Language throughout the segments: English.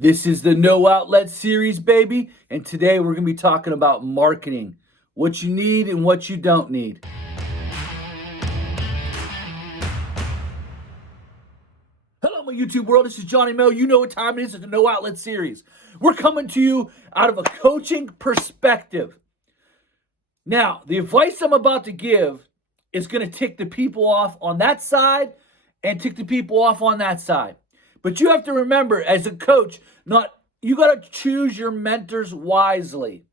This is the No Outlet series, baby, and today we're going to be talking about marketing, what you need and what you don't need. Hello, my YouTube world. This is Johnny Mo. You know what time it is. It's the No Outlet series. We're coming to you out of a coaching perspective. Now, the advice I'm about to give is going to tick the people off on that side and tick the people off on that side. But you have to remember, as a coach, you got to choose your mentors wisely.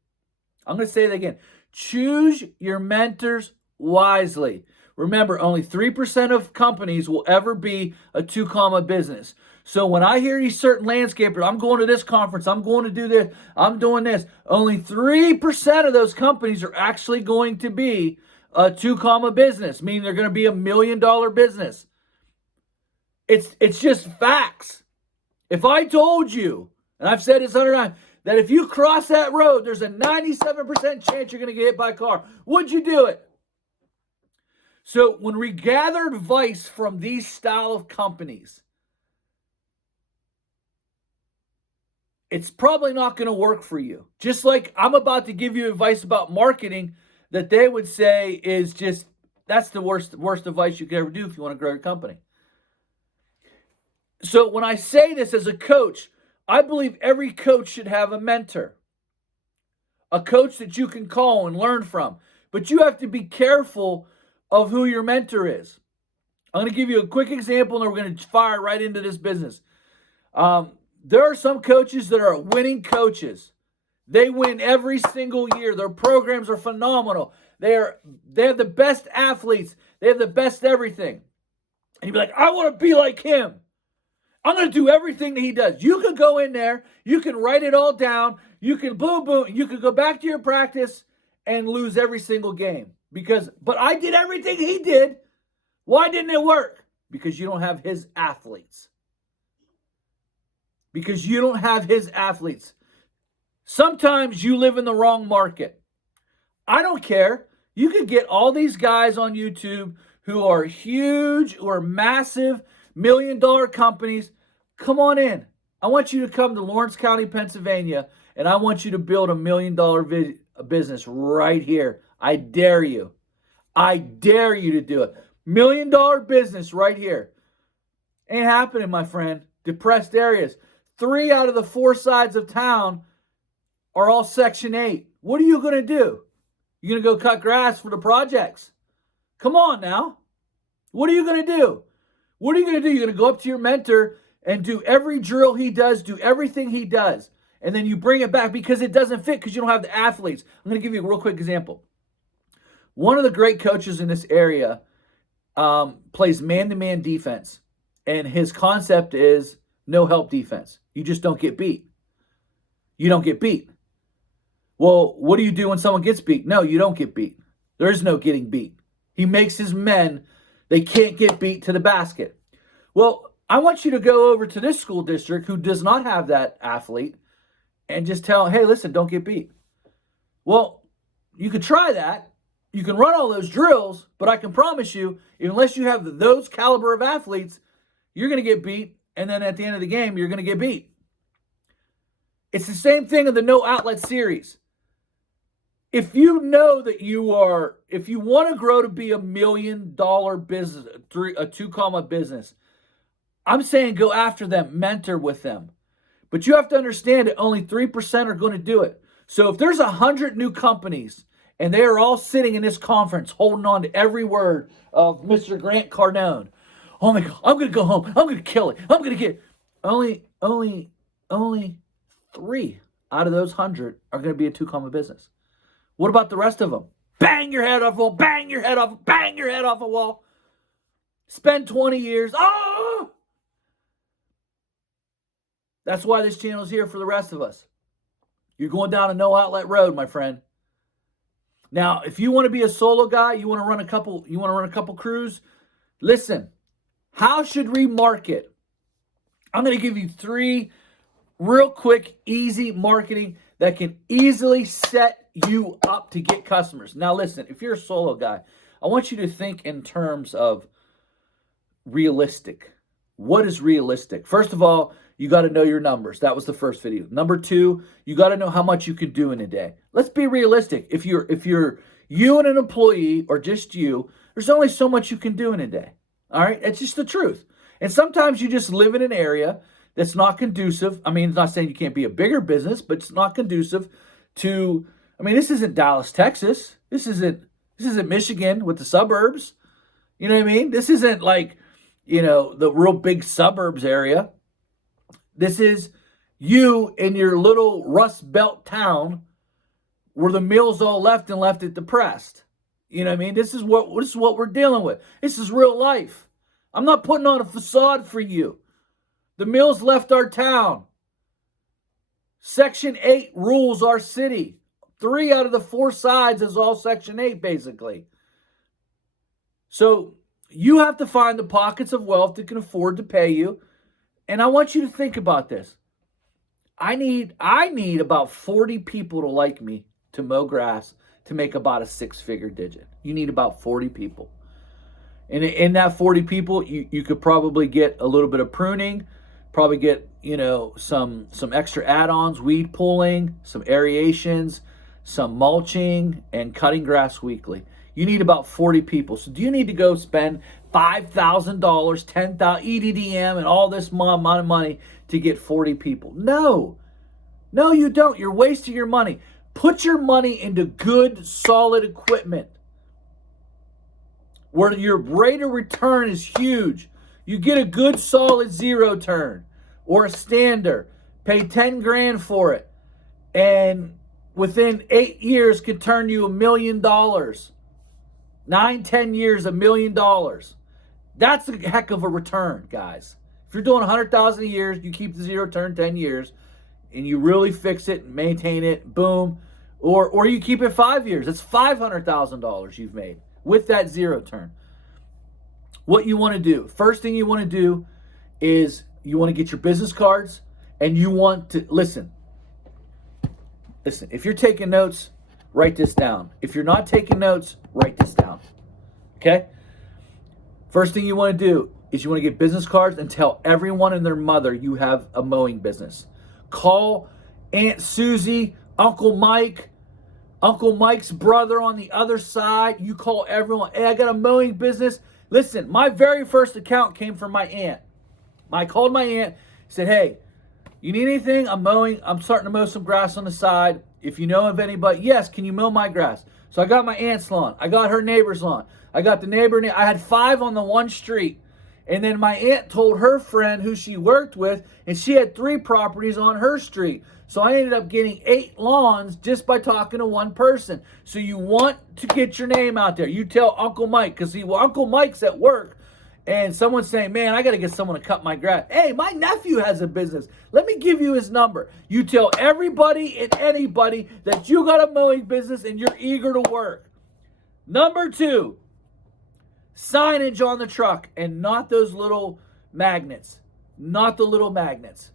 I'm going to say that again. Choose your mentors wisely. Remember, only 3% of companies will ever be a 2-comma business. So when I hear these certain landscapers, I'm going to this conference, I'm going to do this, I'm doing this, only 3% of those companies are actually going to be a 2-comma business, meaning they're going to be $1 million business. It's just facts. If I told you, and I've said this 100 times, that if you cross that road, there's a 97% chance you're going to get hit by a car, would you do it? So when we gather advice from these style of companies, it's probably not going to work for you. Just like I'm about to give you advice about marketing that they would say is just, that's the worst advice you could ever do if you want to grow your company. So when I say this as a coach, I believe every coach should have a mentor, a coach that you can call and learn from. But you have to be careful of who your mentor is. I'm going to give you a quick example, and then we're going to fire right into this business. There are some coaches that are winning coaches. They win every single year. Their programs are phenomenal. They have the best athletes. They have the best everything. And you'd be like, I want to be like him. I'm going to do everything that he does. You can go in there. You can write it all down. You can boom, boom. You can go back to your practice and lose every single game. But I did everything he did. Why didn't it work? Because you don't have his athletes. Because you don't have his athletes. Sometimes you live in the wrong market. I don't care. You can get all these guys on YouTube who are huge, who are massive, $1 million companies. Come on in. I want you to come to Lawrence County, Pennsylvania, and I want you to build $1 million business right here. I dare you. I dare you to do it. $1 million business right here. Ain't happening, my friend. Depressed areas. 3 out of the 4 sides of town are all Section 8. What are you going to do? You're going to go cut grass for the projects. Come on now. What are you going to do? What are you going to do? You're going to go up to your mentor and do every drill he does, do everything he does, and then you bring it back because it doesn't fit because you don't have the athletes. I'm going to give you a real quick example. One of the great coaches in this area plays man-to-man defense, and his concept is no help defense. You just don't get beat. You don't get beat. Well, what do you do when someone gets beat? No, you don't get beat. There is no getting beat. He makes his men, they can't get beat to the basket. Well, I want you to go over to this school district who does not have that athlete and just tell them, hey, listen, don't get beat. Well, you could try that. You can run all those drills, but I can promise you, unless you have those caliber of athletes, you're going to get beat, and then at the end of the game, you're going to get beat. It's the same thing in the No Outlet series. If you know that if you want to grow to be $1 million business, a 2-comma business, I'm saying go after them, mentor with them. But you have to understand that only 3% are going to do it. So if there's 100 new companies and they are all sitting in this conference holding on to every word of Mr. Grant Cardone, oh my God, I'm going to go home. I'm going to kill it. I'm going to get only 3 out of those 100 are going to be a 2-comma business. What about the rest of them? Bang your head off a wall, bang your head off a wall. Spend 20 years. Oh! That's why this channel is here for the rest of us. You're going down a no outlet road, my friend. Now, if you want to be a solo guy, you want to run a couple crews, listen, how should we market? I'm going to give you 3 real quick, easy marketing that can easily set you up to get customers. Now, listen, if you're a solo guy, I want you to think in terms of realistic. What is realistic? First of all, you got to know your numbers. That was the first video. Number 2, you got to know how much you can do in a day. Let's be realistic. If you're you and an employee or just you, there's only so much you can do in a day. All right? It's just the truth. And sometimes you just live in an area that's not conducive. I mean, it's not saying you can't be a bigger business, but it's not conducive to, I mean, this isn't Dallas, Texas. This isn't Michigan with the suburbs. You know what I mean? This isn't like, the real big suburbs area. This is you in your little Rust Belt town where the mill's all left and left it depressed. You know what I mean? This is what we're dealing with. This is real life. I'm not putting on a facade for you. The mill's left our town. Section 8 rules our city. 3 out of the 4 sides is all Section 8, basically. So you have to find the pockets of wealth that can afford to pay you. And I want you to think about this. I need about 40 people to like me to mow grass to make about a 6-figure digit. You need about 40 people. And in that 40 people, you could probably get a little bit of pruning, probably get, some extra add-ons, weed pulling, some aerations, some mulching, and cutting grass weekly. You need about 40 people. So do you need to go spend $5,000, $10,000, EDDM, and all this amount of money to get 40 people? No, you don't. You're wasting your money. Put your money into good, solid equipment where your rate of return is huge. You get a good, solid zero turn or a stander. Pay 10 grand for it. And within 8 years could turn you $1 million. 9, 10 years, $1 million. That's a heck of a return, guys. If you're doing 100,000 a year, you keep the zero turn 10 years, and you really fix it and maintain it, boom. Or you keep it 5 years. It's $500,000 you've made with that zero turn. What you want to do, first thing you want to do is you want to get your business cards, and you want to, listen, if you're taking notes, write this down. If you're not taking notes, write this down. Okay? First thing you want to do is you want to get business cards and tell everyone and their mother you have a mowing business. Call Aunt Susie, Uncle Mike, Uncle Mike's brother on the other side. You call everyone. Hey, I got a mowing business. Listen, my very first account came from my aunt. I called my aunt, said, hey, you need anything? I'm mowing. I'm starting to mow some grass on the side. If you know of anybody, yes, can you mow my grass? So I got my aunt's lawn. I got her neighbor's lawn. I got the neighbor. I had 5 on the one street. And then my aunt told her friend who she worked with, and she had 3 properties on her street. So I ended up getting 8 lawns just by talking to one person. So you want to get your name out there. You tell Uncle Mike, because Uncle Mike's at work, and someone's saying, man, I got to get someone to cut my grass. Hey, my nephew has a business. Let me give you his number. You tell everybody and anybody that you got a mowing business and you're eager to work. Number 2, signage on the truck, and not those little magnets. Not the little magnets.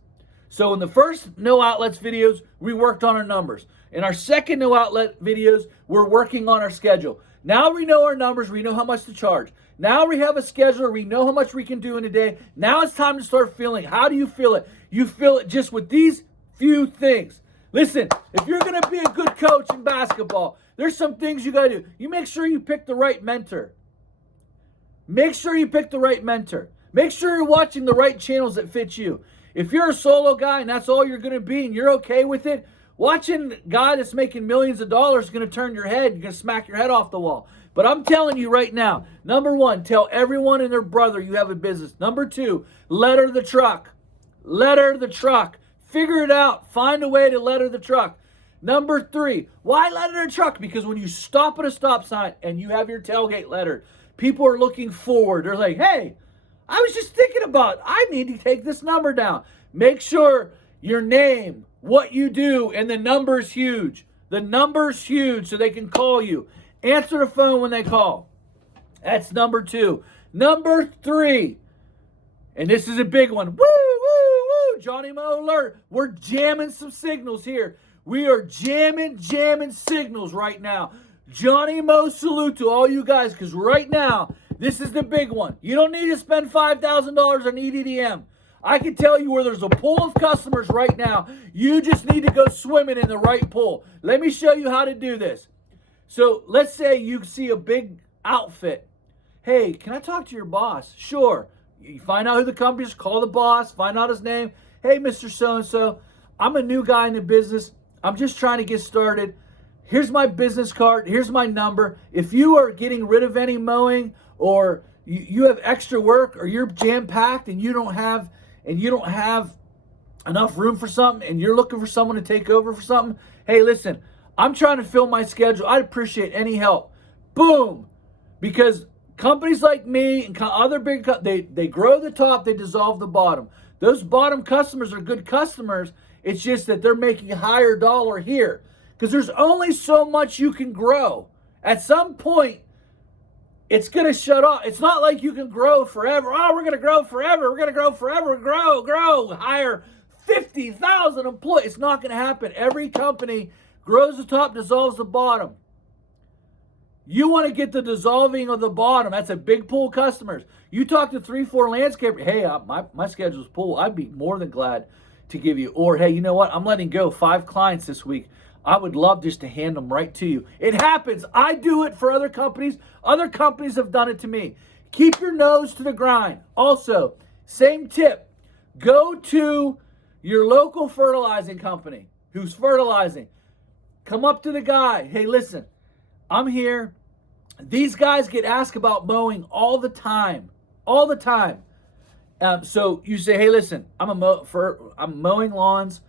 So in the first No Outlets videos, we worked on our numbers. In our second No Outlet videos, we're working on our schedule. Now we know our numbers. We know how much to charge. Now we have a scheduler. We know how much we can do in a day. Now it's time to start feeling. How do you feel it? You feel it just with these few things. Listen, if you're going to be a good coach in basketball, there's some things you got to do. You make sure you pick the right mentor. Make sure you pick the right mentor. Make sure you're watching the right channels that fit you. If you're a solo guy and that's all you're going to be and you're okay with it, watching a guy that's making millions of dollars is going to turn your head. You're going to smack your head off the wall. But I'm telling you right now, number 1, tell everyone and their brother you have a business. Number 2, letter the truck. Letter the truck. Figure it out. Find a way to letter the truck. Number 3, why letter the truck? Because when you stop at a stop sign and you have your tailgate lettered, people are looking forward. They're like, hey, I was just thinking about, I need to take this number down. Make sure your name, what you do, and the number's huge. The number's huge so they can call you. Answer the phone when they call. That's number 2. Number 3, and this is a big one. Woo, woo, woo, Johnny Mo alert. We're jamming some signals here. We are jamming signals right now. Johnny Mo salute to all you guys, because right now, this is the big one. You don't need to spend $5,000 on EDDM. I can tell you where there's a pool of customers right now. You just need to go swimming in the right pool. Let me show you how to do this. So let's say you see a big outfit. Hey, can I talk to your boss? Sure. You find out who the company is, call the boss, find out his name. Hey, Mr. So-and-so, I'm a new guy in the business. I'm just trying to get started. Here's my business card. Here's my number. If you are getting rid of any mowing, or you have extra work, or you're jam-packed and you don't have enough room for something, and you're looking for someone to take over for something, hey, listen, I'm trying to fill my schedule. I'd appreciate any help. Boom. Because companies like me and other big companies, they grow the top, they dissolve the bottom. Those bottom customers are good customers. It's just that they're making a higher dollar here, because there's only so much you can grow. At some point, it's going to shut off. It's not like you can grow forever. Oh, we're going to grow forever. We're going to grow forever. Grow. Hire 50,000 employees. It's not going to happen. Every company grows the top, dissolves the bottom. You want to get the dissolving of the bottom. That's a big pool of customers. You talk to 3-4 landscapers. Hey, my schedule's full. I'd be more than glad to give you. Or, hey, you know what? I'm letting go 5 clients this week. I would love just to hand them right to you. It happens. I do it for other companies. Other companies have done it to me. Keep your nose to the grind. Also, same tip. Go to your local fertilizing company who's fertilizing. Come up to the guy. Hey, listen, I'm here. These guys get asked about mowing all the time. All the time. So you say, hey, listen, I'm mowing lawns.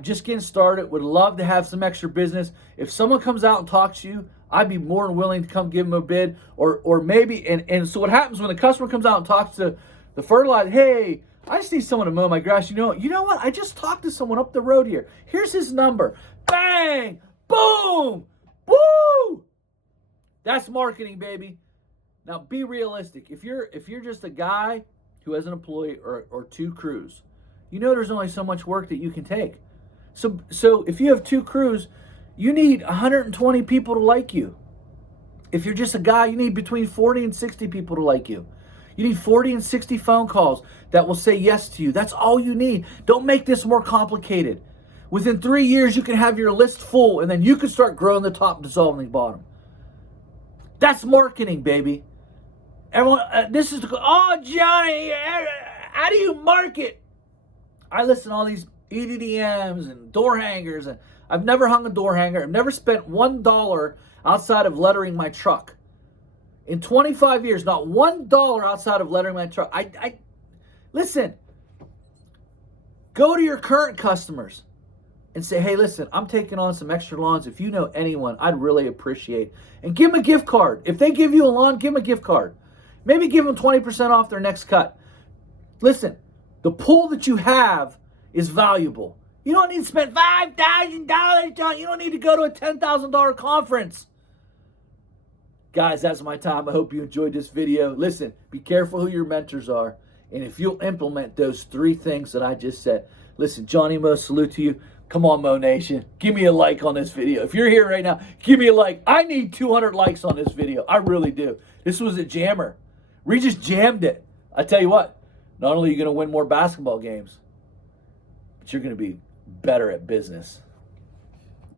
Just getting started. Would love to have some extra business. If someone comes out and talks to you, I'd be more than willing to come give them a bid. Or maybe, and so what happens when the customer comes out and talks to the fertilizer, hey, I just need someone to mow my grass. You know what? I just talked to someone up the road here. Here's his number. Bang! Boom! Woo! That's marketing, baby. Now be realistic. If you're just a guy who has an employee or 2 crews, you know there's only so much work that you can take. So if you have 2 crews, you need 120 people to like you. If you're just a guy, you need between 40 and 60 people to like you. You need 40 and 60 phone calls that will say yes to you. That's all you need. Don't make this more complicated. Within 3 years, you can have your list full, and then you can start growing the top, dissolving the bottom. That's marketing, baby. Everyone, this is, oh, Johnny, how do you market? I listen to all these EDDMs and door hangers, and I've never hung a door hanger. I've never spent $1 outside of lettering my truck. In 25 years, not $1 outside of lettering my truck. Listen, go to your current customers and say, hey, listen, I'm taking on some extra lawns. If you know anyone, I'd really appreciate. And give them a gift card. If they give you a lawn, give them a gift card. Maybe give them 20% off their next cut. Listen, the pool that you have is valuable. You don't need to spend $5,000. You don't need to go to a $10,000 conference. Guys, that's my time. I hope you enjoyed this video. Listen, be careful who your mentors are. And if you'll implement those 3 things that I just said, listen, Johnny Mow, salute to you. Come on, Mow Nation. Give me a like on this video. If you're here right now, give me a like. I need 200 likes on this video. I really do. This was a jammer. We just jammed it. I tell you what, not only are you going to win more basketball games, but you're going to be better at business.